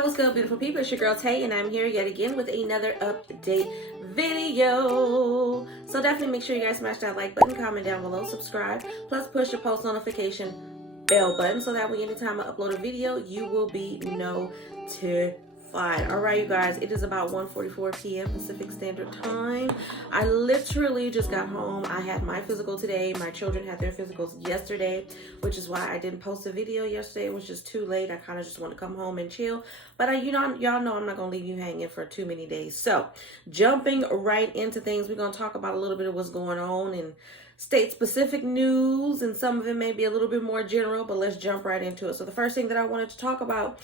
Hi, what's good, beautiful people? It's your girl Tay, and I'm here yet again with another update video. So definitely make sure you guys smash that like button, comment down below, subscribe, plus push the post notification bell button so that way anytime I upload a video, you will be notified. All right, you guys, it is about 1:44 p.m. Pacific Standard Time. I literally just got home. I had my physical today. My children had their physicals yesterday, which is why I didn't post a video yesterday. It was just too late. I kind of just want to come home and chill. But y'all know I'm not going to leave you hanging for too many days. So jumping right into things, we're going to talk about a little bit of what's going on in state-specific news, and some of it may be a little bit more general, but let's jump right into it. So the first thing that I wanted to talk about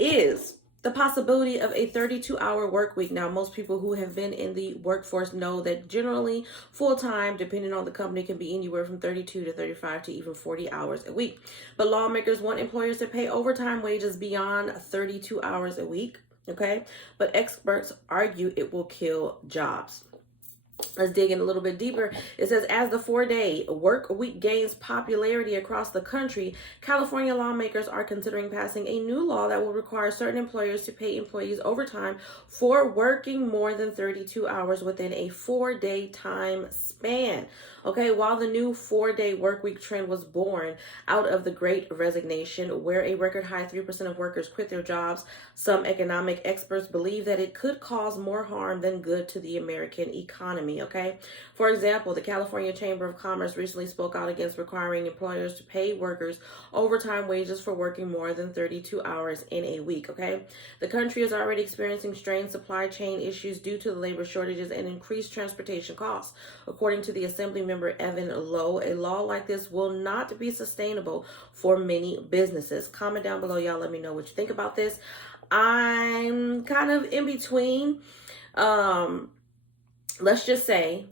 is the possibility of a 32-hour work week. Now, most people who have been in the workforce know that generally full-time, depending on the company, can be anywhere from 32 to 35 to even 40 hours a week. But lawmakers want employers to pay overtime wages beyond 32 hours a week, okay? But experts argue it will kill jobs. Let's dig in a little bit deeper. It says, as the 4-day work week gains popularity across the country, California lawmakers are considering passing a new law that will require certain employers to pay employees overtime for working more than 32 hours within a 4-day time span. Okay, while the new 4-day work week trend was born out of the Great Resignation, where a record high 3% of workers quit their jobs, some economic experts believe that it could cause more harm than good to the American economy. Okay, for example, the California Chamber of Commerce recently spoke out against requiring employers to pay workers overtime wages for working more than 32 hours in a week. Okay, the country is already experiencing strained supply chain issues due to the labor shortages and increased transportation costs. According to the Assembly member Evan Lowe, a law like this will not be sustainable for many businesses. Comment down below, y'all. Let me know what you think about this. I'm kind of in between. Let's just say,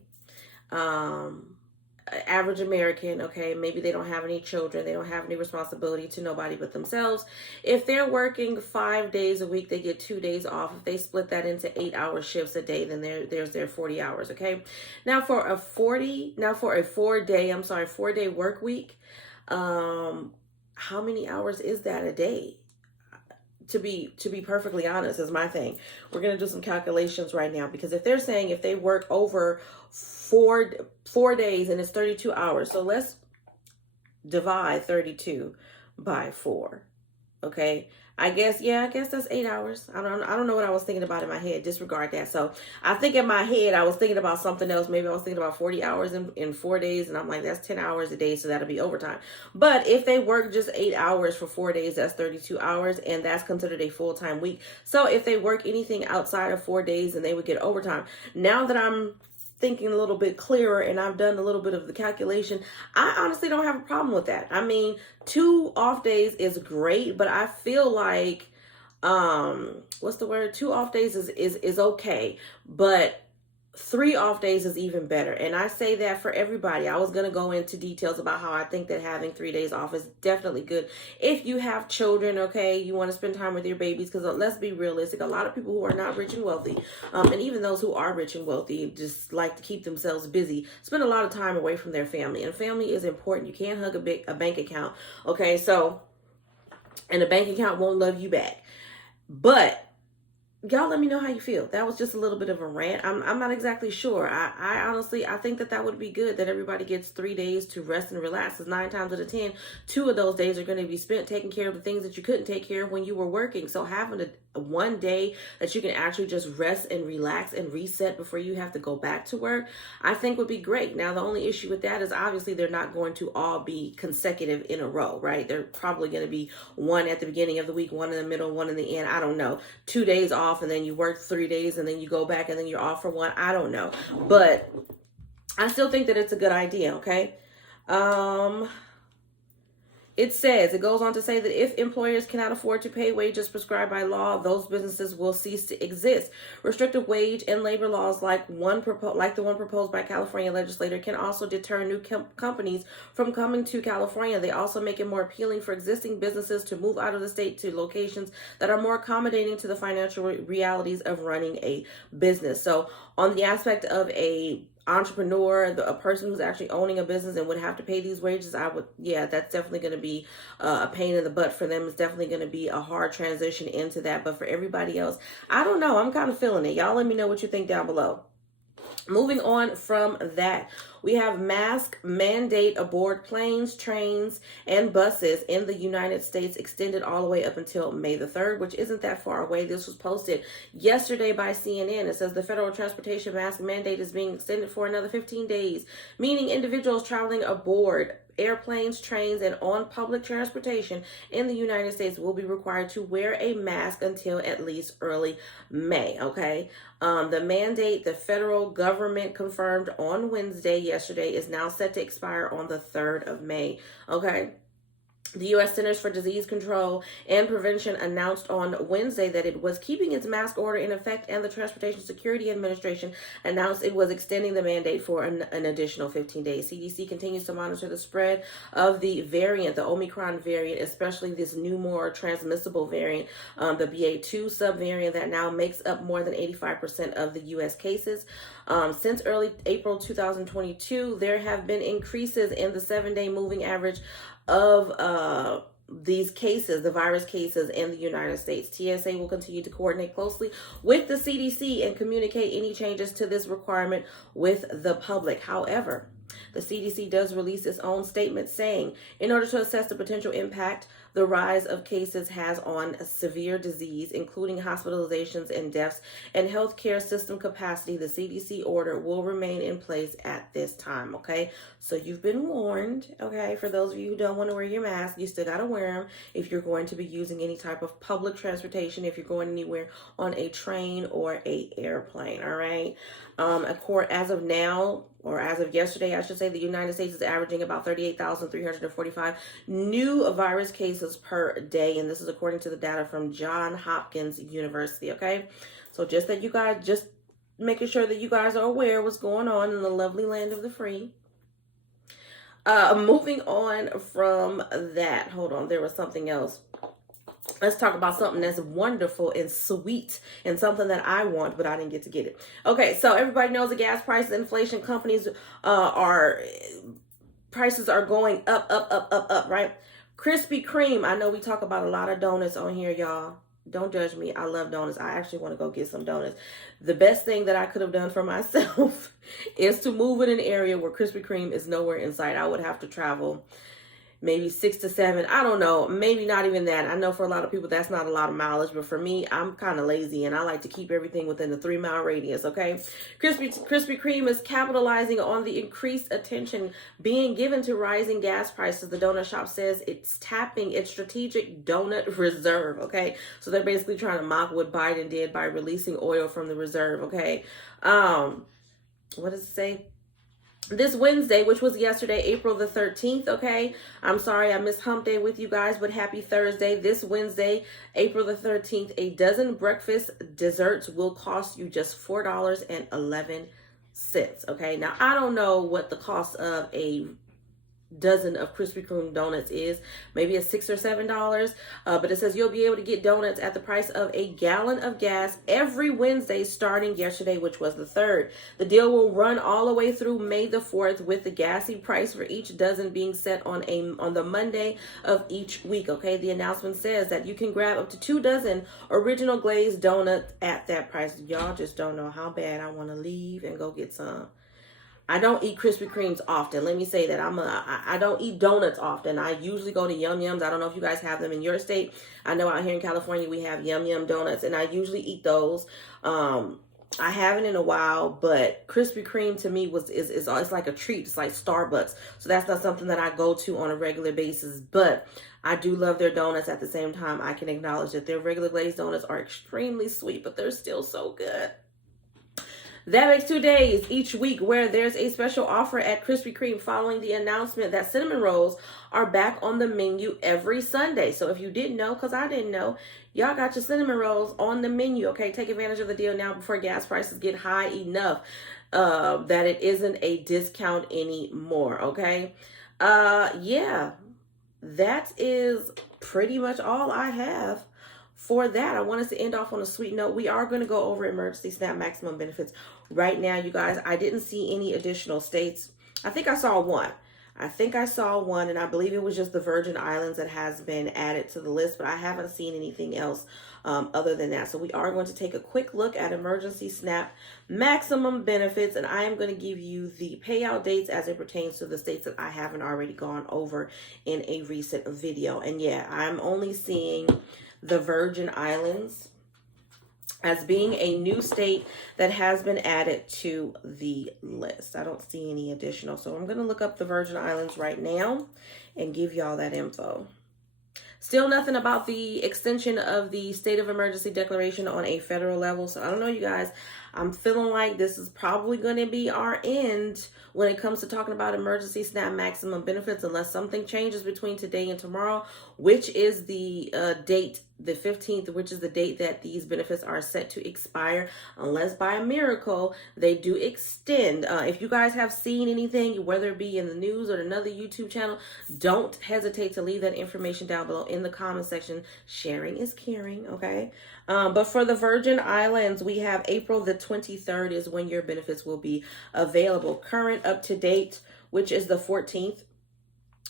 average American, okay, maybe they don't have any children, they don't have any responsibility to nobody but themselves. If they're working 5 days a week, they get 2 days off. If they split that into 8-hour shifts a day, then there's their 40 hours, okay? Now for a 4-day work week, how many hours is that a day? To be perfectly honest, is my thing. We're going to do some calculations right now, because if they're saying if they work over four days and it's 32 hours, so let's divide 32 by 4. Okay, I guess that's 8 hours. I don't know what I was thinking about in my head. Disregard that. So I think in my head I was thinking about something else. Maybe I was thinking about 40 hours in 4 days, and I'm like, that's 10 hours a day, so that'll be overtime. But if they work just 8 hours for 4 days, that's 32 hours, and that's considered a full-time week. So if they work anything outside of 4 days, then they would get overtime. Now that I'm thinking a little bit clearer and I've done a little bit of the calculation, I honestly don't have a problem with that. I mean, 2 off days is great, but I feel like 2 off days is okay, but 3 off days is even better. And I say that for everybody. I was going to go into details about how I think that having 3 days off is definitely good. If you have children, okay, you want to spend time with your babies, because let's be realistic. A lot of people who are not rich and wealthy, and even those who are rich and wealthy, just like to keep themselves busy, spend a lot of time away from their family. And family is important. You can't hug a bank account. Okay, so, and a bank account won't love you back. But y'all let me know how you feel. That was just a little bit of a rant. I'm not exactly sure. I honestly, I think that would be good, that everybody gets 3 days to rest and relax. Because 9 times out of 10, 2 of those days are going to be spent taking care of the things that you couldn't take care of when you were working. So having a 1 day that you can actually just rest and relax and reset before you have to go back to work, I think would be great. Now, the only issue with that is obviously they're not going to all be consecutive in a row, right? They're probably going to be 1 at the beginning of the week, 1 in the middle, 1 in the end. I don't know. 2 days off, and then you work 3 days, and then you go back, and then you're off for 1. I don't know. But I still think that it's a good idea, okay? It goes on to say that if employers cannot afford to pay wages prescribed by law, those businesses will cease to exist. Restrictive wage and labor laws like the one proposed by California legislator can also deter new companies from coming to California. They also make it more appealing for existing businesses to move out of the state to locations that are more accommodating to the financial realities of running a business. So on the aspect of a entrepreneur, a person who's actually owning a business and would have to pay these wages, that's definitely going to be a pain in the butt for them. It's definitely going to be a hard transition into that. But for everybody else, I don't know. I'm kind of feeling it. Y'all let me know what you think down below. Moving on from that, we have mask mandate aboard planes, trains, and buses in the United States extended all the way up until May the 3rd, which isn't that far away. This was posted yesterday by CNN. It says the federal transportation mask mandate is being extended for another 15 days, meaning individuals traveling aboard airplanes, trains, and on public transportation in the United States will be required to wear a mask until at least early May, okay? The mandate the federal government confirmed on Wednesday, yesterday, is now set to expire on the 3rd of May, okay? The U.S. Centers for Disease Control and Prevention announced on Wednesday that it was keeping its mask order in effect, and the Transportation Security Administration announced it was extending the mandate for an additional 15 days. CDC continues to monitor the spread of the variant, the Omicron variant, especially this new, more transmissible variant, the BA2 subvariant that now makes up more than 85% of the U.S. cases. Since early April 2022, there have been increases in the 7-day moving average of these cases, the virus cases in the United States. TSA will continue to coordinate closely with the CDC and communicate any changes to this requirement with the public. However, the CDC does release its own statement saying, in order to assess the potential impact the rise of cases has on severe disease, including hospitalizations and deaths, and healthcare system capacity, the CDC order will remain in place at this time, okay? So you've been warned, okay? For those of you who don't want to wear your mask, you still got to wear them if you're going to be using any type of public transportation, if you're going anywhere on a train or a airplane, all right? As of now, or as of yesterday, I should say, the United States is averaging about 38,345 new virus cases per day. And this is according to the data from Johns Hopkins University, okay? So just making sure that you guys are aware what's going on in the lovely land of the free. Moving on from that, hold on, there was something else. Let's talk about something that's wonderful and sweet and something that I want, but I didn't get to get it. Okay, so everybody knows the gas prices, inflation, prices are going up, right? Krispy Kreme, I know we talk about a lot of donuts on here, y'all. Don't judge me. I love donuts. I actually want to go get some donuts. The best thing that I could have done for myself is to move in an area where Krispy Kreme is nowhere in sight. I would have to travel maybe 6 to 7, I don't know, maybe not even that. I know for a lot of people that's not a lot of mileage, but for me, I'm kind of lazy and I like to keep everything within the 3-mile radius, okay? Krispy Kreme is capitalizing on the increased attention being given to rising gas prices. The donut shop says it's tapping its strategic donut reserve, okay? So they're basically trying to mock what Biden did by releasing oil from the reserve, okay? What does it say? This Wednesday, which was yesterday, April the 13th, okay? I'm sorry I missed hump day with you guys, but happy Thursday. This Wednesday, April the 13th, a dozen breakfast desserts will cost you just $4.11, okay? Now, I don't know what the cost of a dozen of Krispy Kreme donuts is. Maybe it's $6 or $7, but it says you'll be able to get donuts at the price of a gallon of gas every Wednesday starting yesterday, which was the 3rd. The deal will run all the way through May the 4th, with the gassy price for each dozen being set on the Monday of each week, okay? The announcement says that you can grab up to 2 dozen original glazed donuts at that price. Y'all just don't know how bad I want to leave and go get some. I don't eat Krispy Kremes often. Let me say that I don't eat donuts often. I usually go to Yum Yums. I don't know if you guys have them in your state. I know out here in California we have Yum Yum donuts, and I usually eat those. I haven't in a while, but Krispy Kreme to me is like a treat. It's like Starbucks. So that's not something that I go to on a regular basis, but I do love their donuts. At the same time, I can acknowledge that their regular glazed donuts are extremely sweet, but they're still so good. That makes 2 days each week where there's a special offer at Krispy Kreme following the announcement that cinnamon rolls are back on the menu every Sunday. So if you didn't know, because I didn't know, y'all got your cinnamon rolls on the menu, okay? Take advantage of the deal now before gas prices get high enough that it isn't a discount anymore, okay? Yeah, that is pretty much all I have for that, I want us to end off on a sweet note. We are going to go over emergency SNAP maximum benefits right now, you guys. I didn't see any additional states. I think I saw one. And I believe it was just the Virgin Islands that has been added to the list, but I haven't seen anything else other than that. So we are going to take a quick look at emergency SNAP maximum benefits, and I am going to give you the payout dates as it pertains to the states that I haven't already gone over in a recent video. And yeah, I'm only seeing the Virgin Islands as being a new state that has been added to the list. I don't see any additional. So I'm going to look up the Virgin Islands right now and give y'all that info. Still nothing about the extension of the state of emergency declaration on a federal level. So I don't know, you guys. I'm feeling like this is probably going to be our end when it comes to talking about emergency SNAP maximum benefits, unless something changes between today and tomorrow, which is the date, the 15th, which is the date that these benefits are set to expire, unless by a miracle they do extend. If you guys have seen anything, whether it be in the news or another YouTube channel, don't hesitate to leave that information down below in the comment section. Sharing is caring, okay? But for the Virgin Islands, we have April the 23rd is when your benefits will be available. Current up to date, which is the 14th.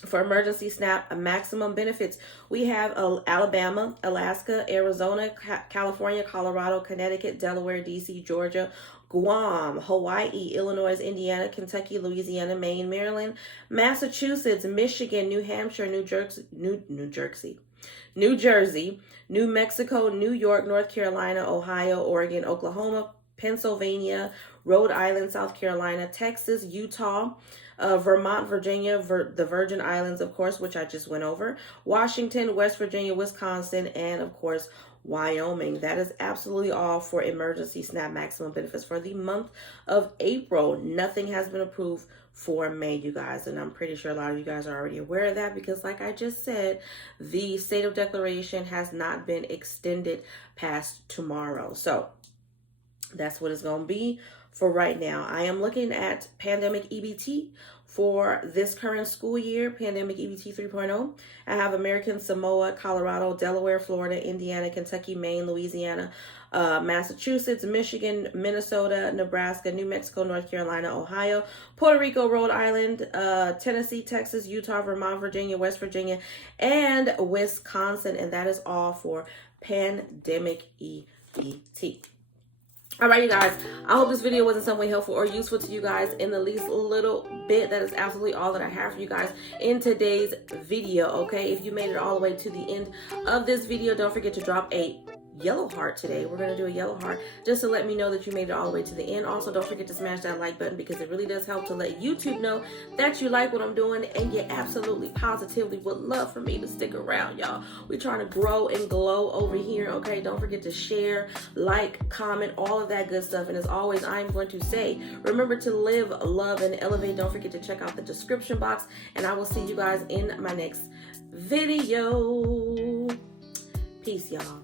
For emergency SNAP maximum benefits, we have Alabama, Alaska, Arizona, California, Colorado, Connecticut, Delaware, DC, Georgia, Guam, Hawaii, Illinois, Indiana, Kentucky, Louisiana, Maine, Maryland, Massachusetts, Michigan, New Hampshire, New Jersey, New Mexico, New York, North Carolina, Ohio, Oregon, Oklahoma, Pennsylvania, Rhode Island, South Carolina, Texas, Utah, Vermont, Virginia, the Virgin Islands, of course, which I just went over, Washington, West Virginia, Wisconsin, and of course, Wyoming. That is absolutely all for emergency SNAP maximum benefits for the month of April. Nothing has been approved for May, you guys, and I'm pretty sure a lot of you guys are already aware of that because, like I just said, the state of declaration has not been extended past tomorrow. So that's what it's going to be for right now. I am looking at pandemic EBT for this current school year, pandemic EBT 3.0. I have American Samoa, Colorado, Delaware, Florida, Indiana, Kentucky, Maine, Louisiana, Massachusetts, Michigan, Minnesota, Nebraska, New Mexico, North Carolina, Ohio, Puerto Rico, Rhode Island, Tennessee, Texas, Utah, Vermont, Virginia, West Virginia, and Wisconsin. And that is all for pandemic EBT. All right, you guys, I hope this video was in some way helpful or useful to you guys in the least little bit. That is absolutely all that I have for you guys in today's video, okay? If you made it all the way to the end of this video, don't forget to drop a yellow heart today. We're going to do a yellow heart just to let me know that you made it all the way to the end. Also, don't forget to smash that like button because it really does help to let YouTube know that you like what I'm doing and you absolutely positively would love for me to stick around, y'all. We're trying to grow and glow over here, okay? Don't forget to share, like, comment, all of that good stuff. And as always, I'm going to say, remember to live, love, and elevate. Don't forget to check out the description box, and I will see you guys in my next video. Peace, y'all.